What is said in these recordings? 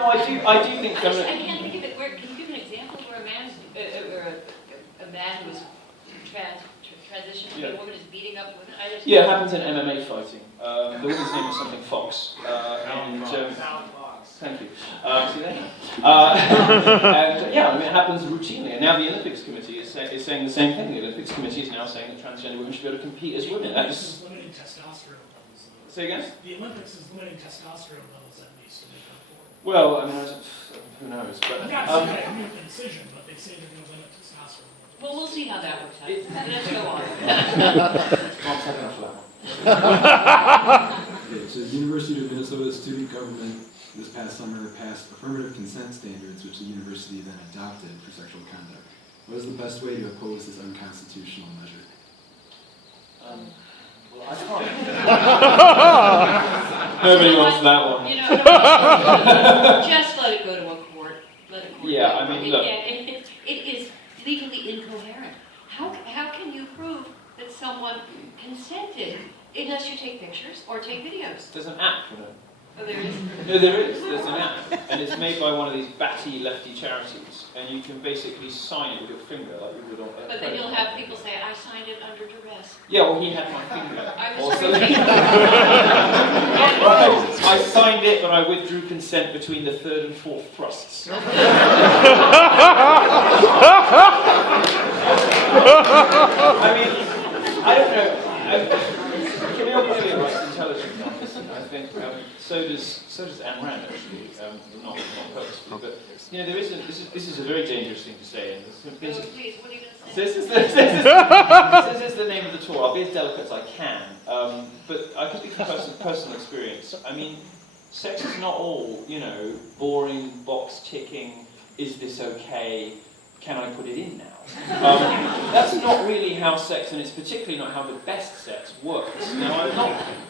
No, I do think. I can't think of it. Can you give an example where a man who was transitioned to be a woman is beating up women? Yeah, it happens in MMA fighting. The woman's name was something Fox. Thank you. See that? And yeah, I mean, it happens routinely. And now the Olympics Committee is saying the same thing. The Olympics Committee is now saying that transgender women should be able to compete as women. That's limiting testosterone levels. Say again? The Olympics is limiting testosterone levels at least to make up for it. Well, I mean, who knows? But, I'm not saying they make the decision, but they say they're going to limit testosterone levels. Well, we'll see how that works out. Let's go on. Mom's having a flower. Okay, so the University of Minnesota student government this past summer passed affirmative consent standards, which the university then adopted for sexual conduct. What is the best way to oppose this unconstitutional measure? Well, I can't. Nobody wants that one. You know, just let it go to a court. Let a court. Yeah, I mean, look. It is legally incoherent. How can you prove that someone consented unless you take pictures or take videos? There's an app, you know. Oh, there is? No, there is. There's an app. And it's made by one of these batty lefty charities. And you can basically sign it with your finger like you would on a But then you'll have people say, I signed it under duress. Yeah, well, he had my finger. I was Also, reading. I signed it, but I withdrew consent between the third and fourth thrusts. I mean, I don't know. Camille Hillier writes intelligent numbers, and I think so does Ayn Rand, actually, not purposefully, but you know, this is a very dangerous thing to say. And Please, what are you going to say? This is the name of the tour. I'll be as delicate as I can, but I can speak from personal experience. I mean, sex is not all, you know, boring, box ticking, is this okay, can I put it in now? That's not really how sex, and it's particularly not how the best sex works. Now,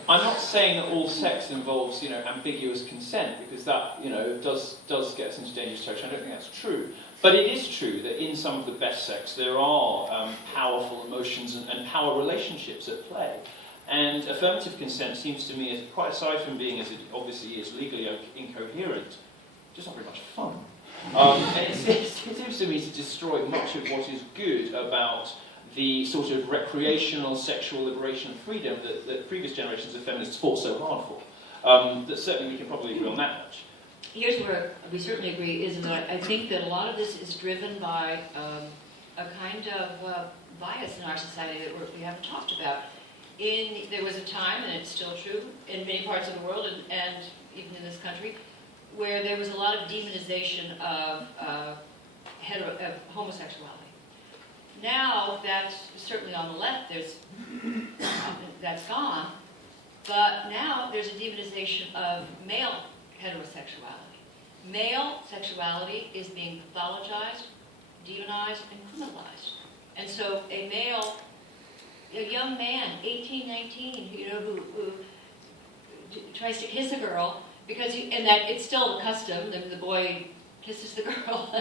I'm not saying that all sex involves, you know, ambiguous consent, because that, you know, does get us into dangerous territory. I don't think that's true. But it is true that in some of the best sex there are powerful emotions and power relationships at play. And affirmative consent seems to me, quite aside from being, as it obviously is, legally incoherent, just not very much fun. And it seems to me to destroy much of what is good about the sort of recreational sexual liberation and freedom that previous generations of feminists fought so hard for. That certainly we can probably agree on that much. Here's where we certainly agree, is that I think that a lot of this is driven by a kind of bias in our society that we haven't talked about. There was a time, and it's still true, in many parts of the world, and even in this country, where there was a lot of demonization of homosexuality. Now, that's certainly on the left, that's gone, but now there's a demonization of male heterosexuality. Male sexuality is being pathologized, demonized, and criminalized. And so a young man, 18, 19, you know, who tries to kiss a girl, and that it's still the custom, the boy kisses the girl,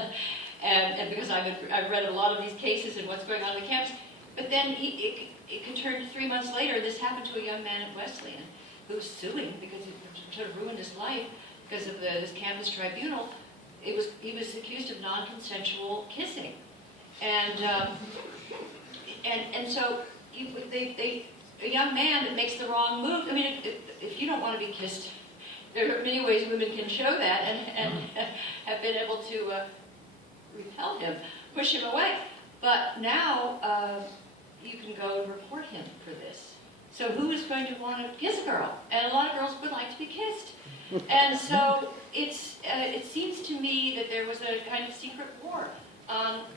and because I've read a lot of these cases and what's going on the campus, but then it could turn to 3 months later. This happened to a young man at Wesleyan who was suing because it sort of ruined his life because of this campus tribunal. He was accused of non-consensual kissing, and so a young man that makes the wrong move. I mean, if you don't want to be kissed, there are many ways women can show that and have been able to repel him, push him away. But now you can go and report him for this. So who is going to want to kiss a girl? And a lot of girls would like to be kissed. And so it seems to me that there was a kind of secret war on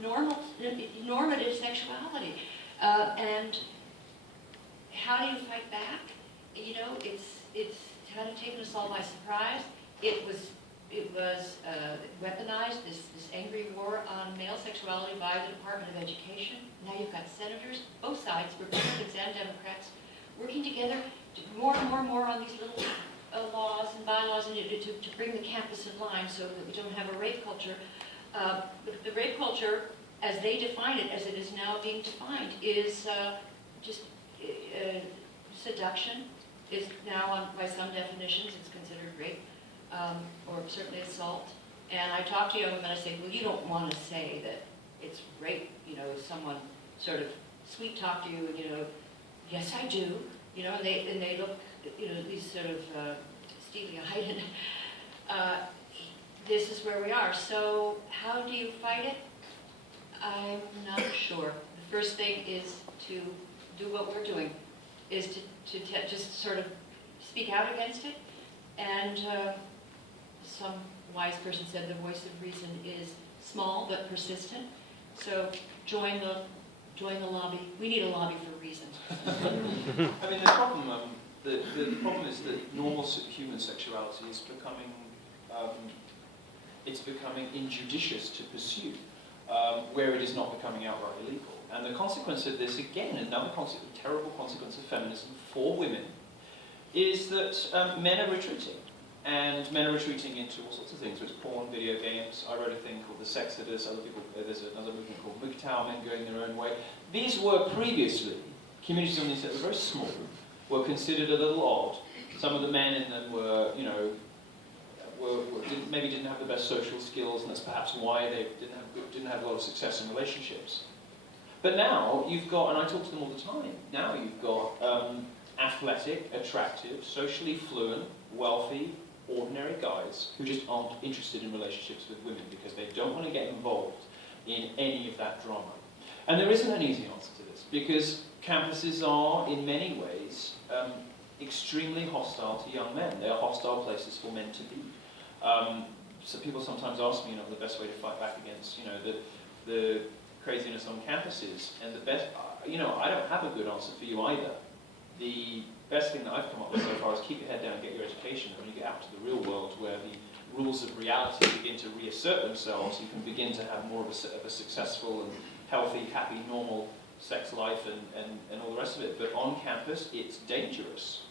normative sexuality. And how do you fight back? You know, it's kind of taken us all by surprise. It was weaponized, this angry war on male sexuality by the Department of Education. Now you've got senators, both sides, Republicans and Democrats, working together more and more on these little laws and bylaws to bring the campus in line so that we don't have a rape culture. The rape culture, as they define it, as it is now being defined, is just seduction. Is now, by some definitions, it's considered rape, or certainly assault. And I talk to young women, I say, well, you don't want to say that it's rape, you know, if someone sort of sweet talk to you, and, you know, yes, I do, you know, and they look, you know, these sort of steely-eyed, and this is where we are. So how do you fight it? I'm not sure. The first thing is to do what we're doing, is to just sort of speak out against it. And some wise person said the voice of reason is small but persistent. So join the lobby. We need a lobby for reason. I mean, the problem is that normal human sexuality is becoming it's becoming injudicious to pursue, where it is not becoming outright illegal. And the consequence of this, again, another terrible consequence of feminism for women, is that men are retreating. And men are retreating into all sorts of things, which porn, video games. I wrote a thing called The Sexodus. There's another movement called MGTOW, men going their own way. These were previously, communities on the internet were very small, were considered a little odd. Some of the men in them were, you know, maybe didn't have the best social skills, and that's perhaps why they didn't have a lot of success in relationships. But now you've got, and I talk to them all the time, now you've got athletic, attractive, socially fluent, wealthy, ordinary guys who just aren't interested in relationships with women because they don't want to get involved in any of that drama. And there isn't an easy answer to this, because campuses are, in many ways, extremely hostile to young men. They are hostile places for men to be. So people sometimes ask me, you know, the best way to fight back against, you know, the craziness on campuses, and the best, you know, I don't have a good answer for you either. The best thing that I've come up with so far is keep your head down and get your education, and when you get out to the real world where the rules of reality begin to reassert themselves, you can begin to have more of a successful and healthy, happy, normal sex life and all the rest of it. But on campus, it's dangerous.